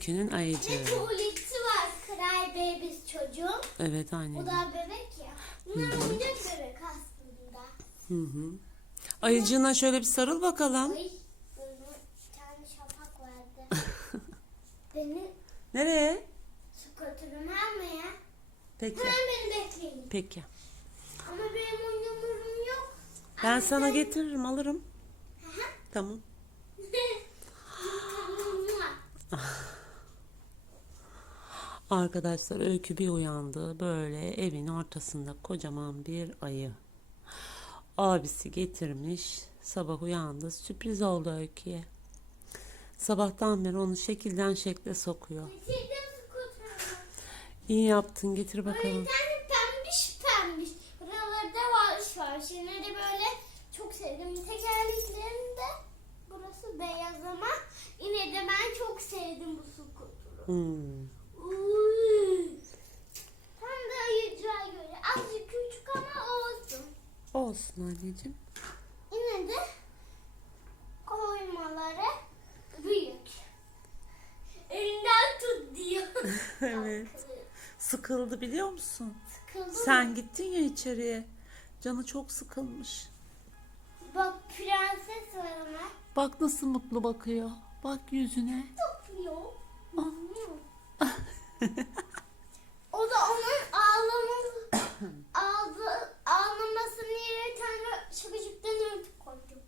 Öykü'nün ayıcığı. Ve tuvaleti var Cry Babies çocuğun. Evet O anne. da bebek ya. Bunlar oyuncak bebek aslında. Hı hı. Ayıcığına şöyle bir sarıl bakalım. Ay, bir tane şapak vardı. Beni Nereye? skuterımı almaya. Peki. Hemen beni bekleyin. Peki. Ama benim oyuncaklarım yok. Ben Anne, sana getiririm alırım. Hı hı. Tamam. Arkadaşlar Öykü bir uyandı. Böyle evin ortasında kocaman bir ayı. Abisi getirmiş. Sabah uyandı. Sürpriz oldu Öykü'ye. Sabahtan beri onu şekilden şekle sokuyor. İyi yaptın getir Böyle bakalım. tane pembiş pembiş. Buralarda var var. Şeyleri böyle çok sevdim. Tekerleklerim de burası beyaz ama yine de ben çok sevdim bu skuturu. Hmm. Uy. Tam da ayıcığa göre. Azıcık küçük ama olsun. Olsun anneciğim. Yine de koymaları büyük. Elinden tut diyor. Evet. Sıkıldı biliyor musun? Sıkıldı Sen mı? gittin ya içeriye. Canı çok sıkılmış. Bak prenses var ama. Bak nasıl mutlu bakıyor. Bak yüzüne. O da onun ağlaması, ağlı, ağlamasını yere tane şakacıktan örtüp koydum.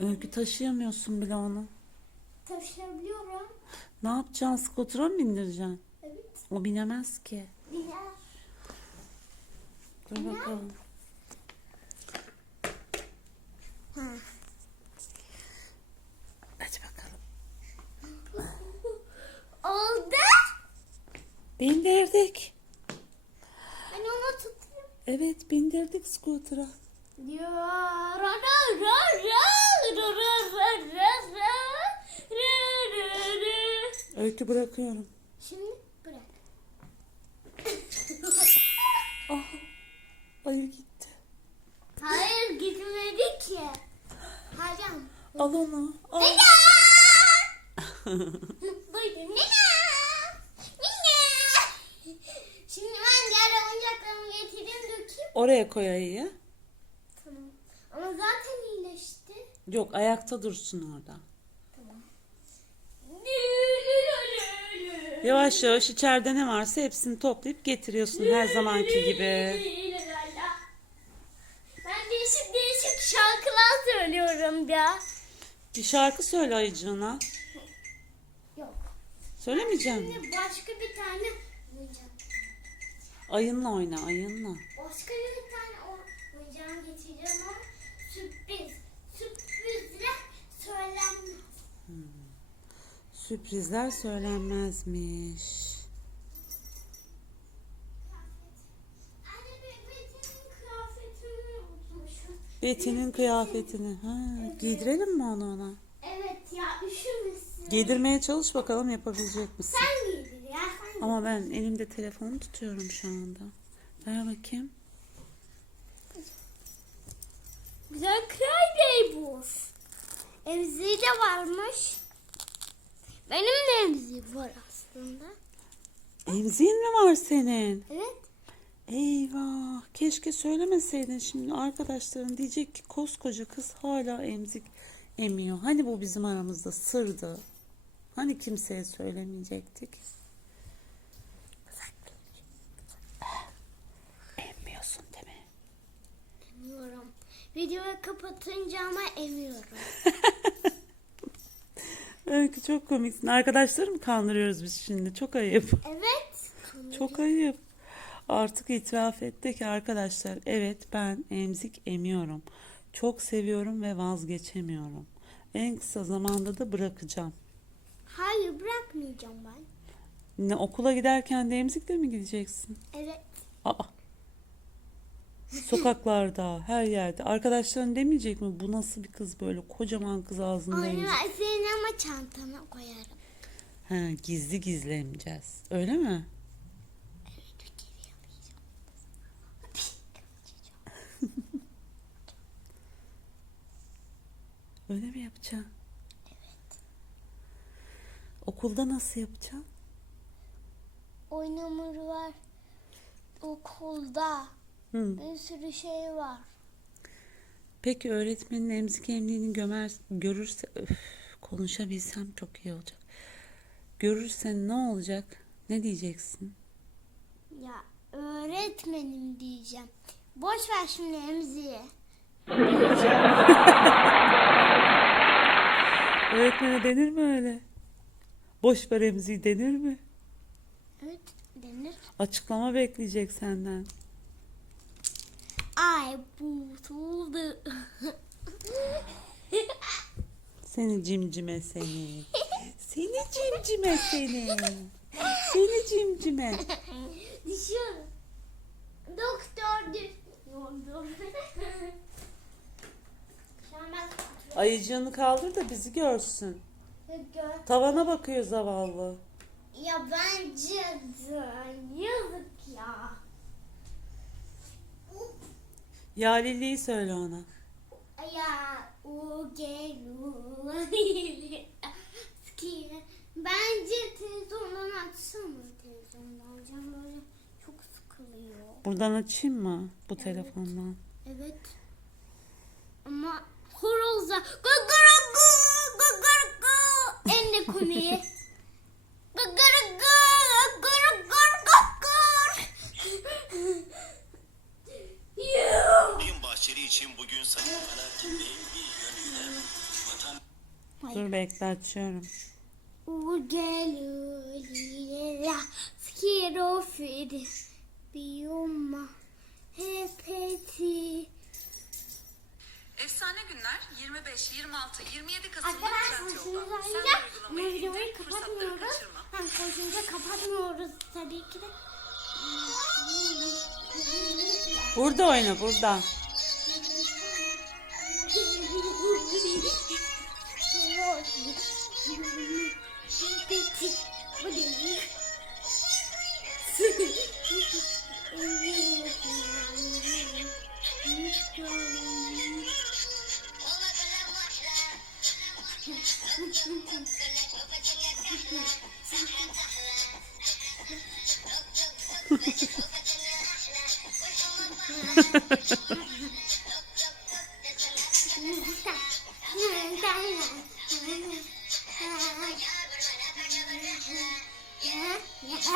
Öykü taşıyamıyorsun bile onu. Taşıyabiliyorum. Ne yapacaksın? Skotura mı bindireceksin? Evet. O binemez ki. Biner. Dur bakalım. Bindirdik. Ben onu tutayım. Evet bindirdik scooter'a. Öykü bırakıyorum. Şimdi bırak. ah, hayır gitti. Hayır gitmedi ki. Hayır. Al onu. Al. Neden? Buyurun. Neden? Oraya koy ayıyı. Tamam. Ama zaten iyileşti. Yok ayakta dursun orada. Yavaş yavaş içeride ne varsa hepsini toplayıp getiriyorsun her zamanki gibi. Ben değişik değişik şarkılar söylüyorum ya. Bir şarkı söyle ayıcığına. Yok. Söylemeyeceğim? Şimdi başka bir tane. Ayınla oyna ayınla. Başka bir tane o- oyuncağımı getireceğim ama sürpriz. Sürprizle söylenmez. Sürprizler söylenmezmiş. Betty'nin kıyafetini. Ha, giydirelim mi onu ona? Evet ya üşümesin. Giydirmeye çalış bakalım yapabilecek misin? Sen giydir ya sen Ama ben elimde telefonu tutuyorum şu anda. Ver bakayım. Güzel Cry Babies. Emziği de varmış. Benim de emziğim var aslında. Emziğin mi var senin? Evet. Eyvah. Keşke söylemeseydin şimdi. Arkadaşların diyecek ki koskoca kız hala emzik emiyor. Hani bu bizim aramızda sırdı. Hani kimseye söylemeyecektik. Emmiyorsun değil mi? Emiyorum. Videoyu kapatınca ama emiyorum. Öykü çok komiksin. Arkadaşları mı kandırıyoruz biz şimdi? Çok ayıp. Evet. Çok ayıp. Artık itiraf etti ki arkadaşlar evet ben emzik emiyorum. Çok seviyorum ve vazgeçemiyorum. En kısa zamanda da bırakacağım. Hayır bırakmayacağım ben. Ne okula giderken de emzikle mi gideceksin? Evet. Aa. Sokaklarda, her yerde. Arkadaşların demeyecek mi? Bu nasıl bir kız böyle? Kocaman kız ağzında Anne emzik. ben ama çantama koyarım. Ha, gizli gizli emeceğiz. Öyle mi? Öyle mi yapacaksın? Evet. Okulda nasıl yapacaksın? Oyun hamuru var. Okulda Hı. bir sürü şey var. Peki öğretmenin emzik emliğini gömer, görürse öf, konuşabilsem çok iyi olacak. Görürsen ne olacak? Ne diyeceksin? Ya öğretmenim diyeceğim. Boş ver şimdi emziği. Öğretmene denir mi öyle? Boş ver emziği denir mi? Evet denir. Açıklama bekleyecek senden. Ay bozuldu. Seni cimcime seni. Seni cimcime seni. Seni cimcime. Düşüyorum. Doktor ben Ayıcığını kaldır da bizi görsün. Gö- Tavana bakıyor zavallı. Ya bence yazık ya. Yaliliği söyle ona. Ya o. Bence televizyondan açsana televizyondan. Can böyle çok sıkılıyor. Buradan açayım mı bu telefondan? Evet. Ama horozla gagaragu gagaragu en de komiği. Gagaragu gagaragu gagagar. Dur bekle açıyorum. O geliyor skirofidi biyoma hepeti. Efsane günler 25, 26, 27 Kasım'da Arkadaşlar Ama uygulamayı videoyu kapatmıyoruz. Ha, koşunca kapatmıyoruz tabii ki de. Burada oyna burada. Очень. Идите. Блин. Ha ha ha ha. え